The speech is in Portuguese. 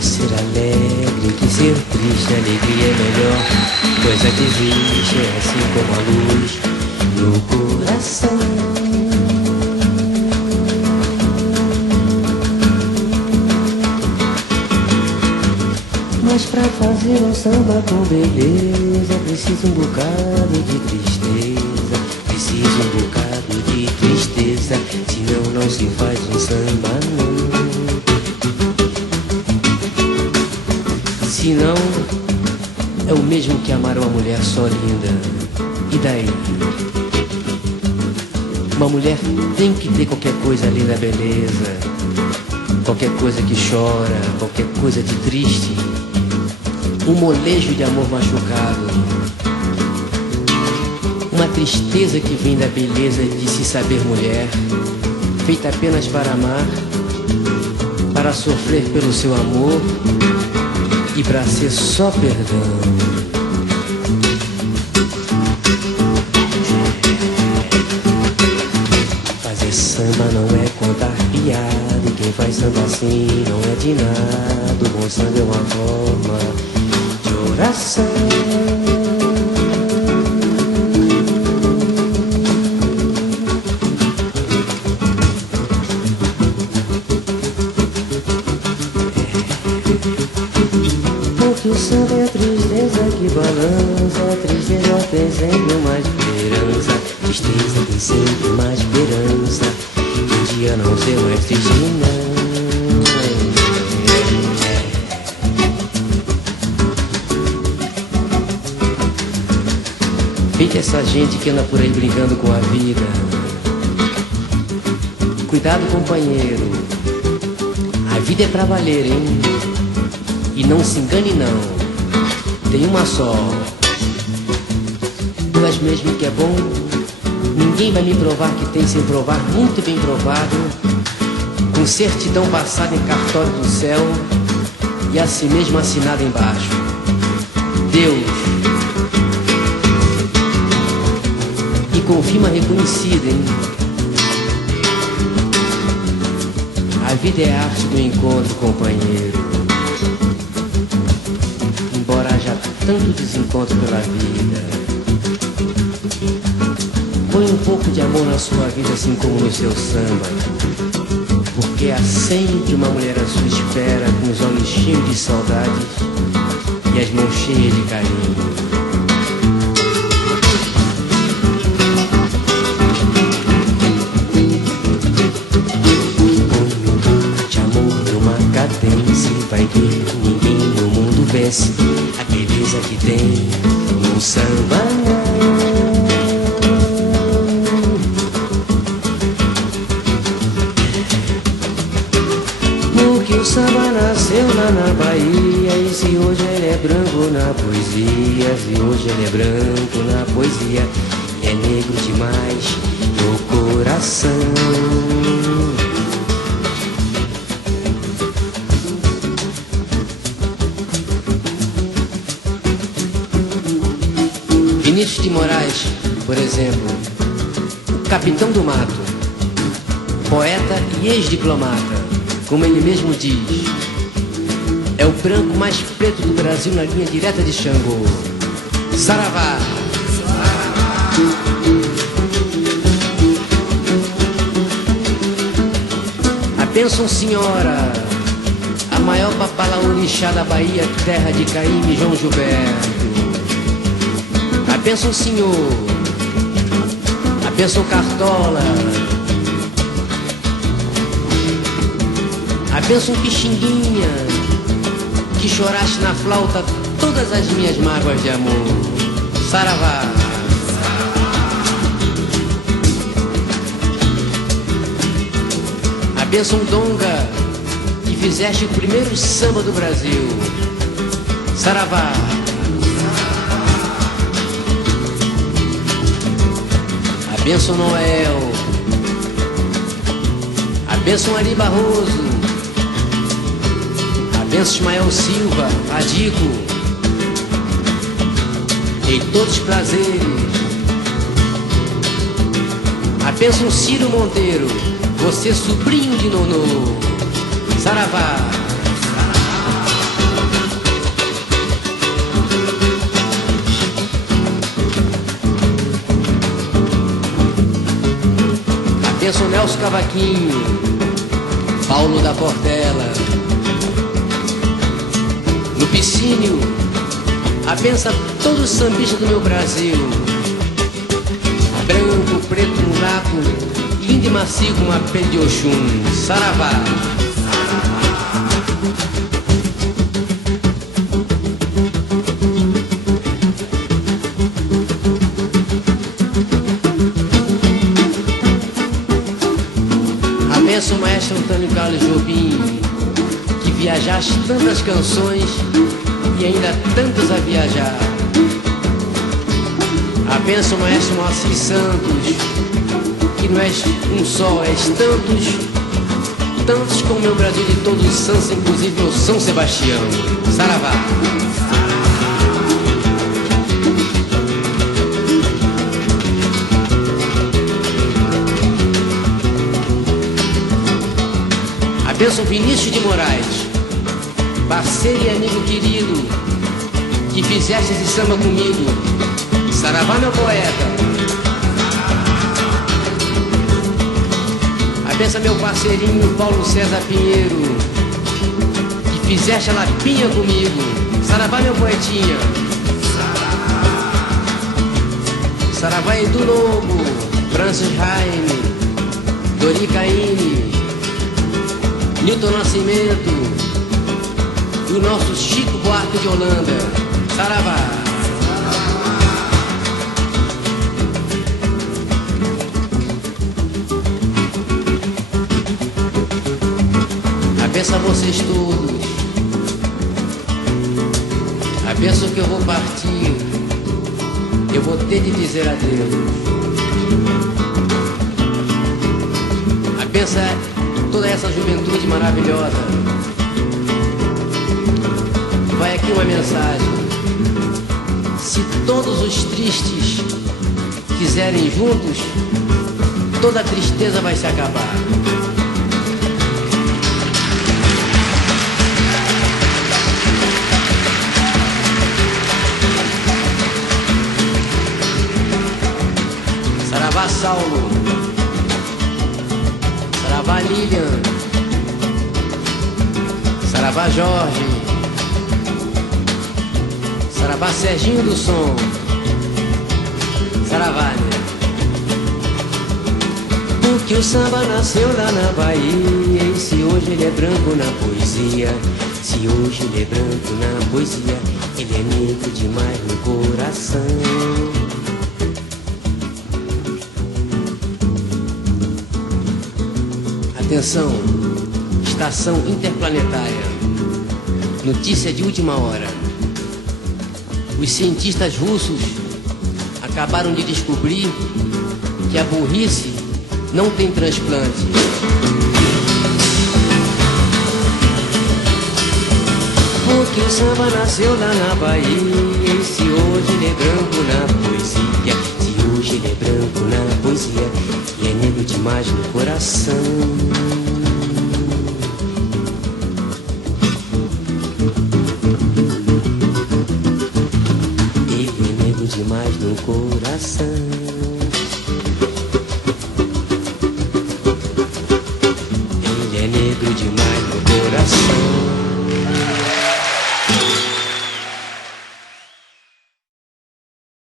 Ser alegre que ser triste, alegria é melhor coisa que existe, é assim como a luz no coração. Mas pra fazer um samba com beleza, preciso um bocado de tristeza, preciso um bocado de tristeza, senão não se faz um samba não. Se não, é o mesmo que amar uma mulher só linda. E daí? Uma mulher tem que ter qualquer coisa além da beleza, qualquer coisa que chora, qualquer coisa de triste, um molejo de amor machucado, uma tristeza que vem da beleza de se saber mulher, feita apenas para amar, para sofrer pelo seu amor e pra ser só perdão. Fazer samba não é contar piada, e quem faz samba assim não é de nada. O bom samba é uma forma de oração. O samba é a tristeza que balança, a tristeza tem sempre uma esperança, tristeza tem sempre uma esperança, um dia não ser mais triste não. Fica essa gente que anda por aí brincando com a vida. Cuidado, companheiro, a vida é pra valer, hein? E não se engane não, tem uma só. Duas mesmo que é bom, ninguém vai me provar que tem sem provar, muito bem provado, com certidão passada em cartório do céu e assim mesmo assinada embaixo. Deus. E com firma reconhecida, hein? A vida é a arte do encontro, companheiro. Embora haja tanto desencontro pela vida, põe um pouco de amor na sua vida, assim como no seu samba, porque há sempre uma mulher à sua espera, com os olhos cheios de saudades e as mãos cheias de carinho. Põe um pouco de amor numa cadência, vai ver ninguém no mundo vence a beleza que tem no samba. Porque o samba nasceu lá na Bahia, e se hoje ele é branco na poesia, se hoje ele é branco na poesia, é negro demais no coração. Vinícius de Moraes, por exemplo, o capitão do mato, poeta e ex-diplomata, como ele mesmo diz, é o branco mais preto do Brasil na linha direta de Xangô. Saravá! Atenção, senhora, a maior papalaorixá da Bahia, terra de Caíme e João Gilberto. Abençoe o senhor, abençoe o Cartola, abençoe o Pixinguinha, que choraste na flauta todas as minhas mágoas de amor. Saravá. bênção donga que fizeste o primeiro samba do Brasil. Saravá. A bênção Noel, a bênção Ari Barroso, a bênção Ismael Silva, Adico, em todos os prazeres. A bênção Ciro Monteiro, você sobrinho de Nonô. Saravá. A bênção Nelson Cavaquinho, Paulo da Portela. No Piscínio, a bênção a todos os sambistas do meu Brasil. Branco, preto, mulato, lindo e macio como a pele de Oxum. Saravá. A bênção maestro Antônio Carlos Jobim, que viajaste tantas canções e ainda tantas a viajar. A bênção maestro Moacir Santos, que não és um só, és tantos, tantos como meu Brasil de todos os santos, inclusive meu São Sebastião. Saravá. A bênção Vinícius de Moraes, parceiro e amigo querido, que fizeste esse samba comigo. Saravá, meu poeta. A bênção meu parceirinho Paulo César Pinheiro, que fizeste a lapinha comigo. Saravá, meu poetinha. Saravá, Edu Lobo, Francis Raime, Dori Caymmi, Nilton Nascimento e o nosso Chico Buarque de Holanda. Saravá. Abençoa a vocês todos. A bênção que eu vou partir, eu vou ter de dizer adeus. A bênção toda essa juventude maravilhosa. Vai aqui uma mensagem. Se todos os tristes quiserem juntos, toda a tristeza vai se acabar. Saravá Saulo, Saravá Lilian, Saravá Jorge, Saravá Serginho do Som. Saravá, né? Porque o samba nasceu lá na Bahia, e se hoje ele é branco na poesia, se hoje ele é branco na poesia, ele é negro demais no coração. Atenção, estação interplanetária, notícia de última hora. Os cientistas russos acabaram de descobrir que a burrice não tem transplante. Porque o samba nasceu lá na Bahia, e se hoje ele é branco na poesia, se hoje ele é branco na poesia, e é negro demais no coração. Ele é negro demais no coração.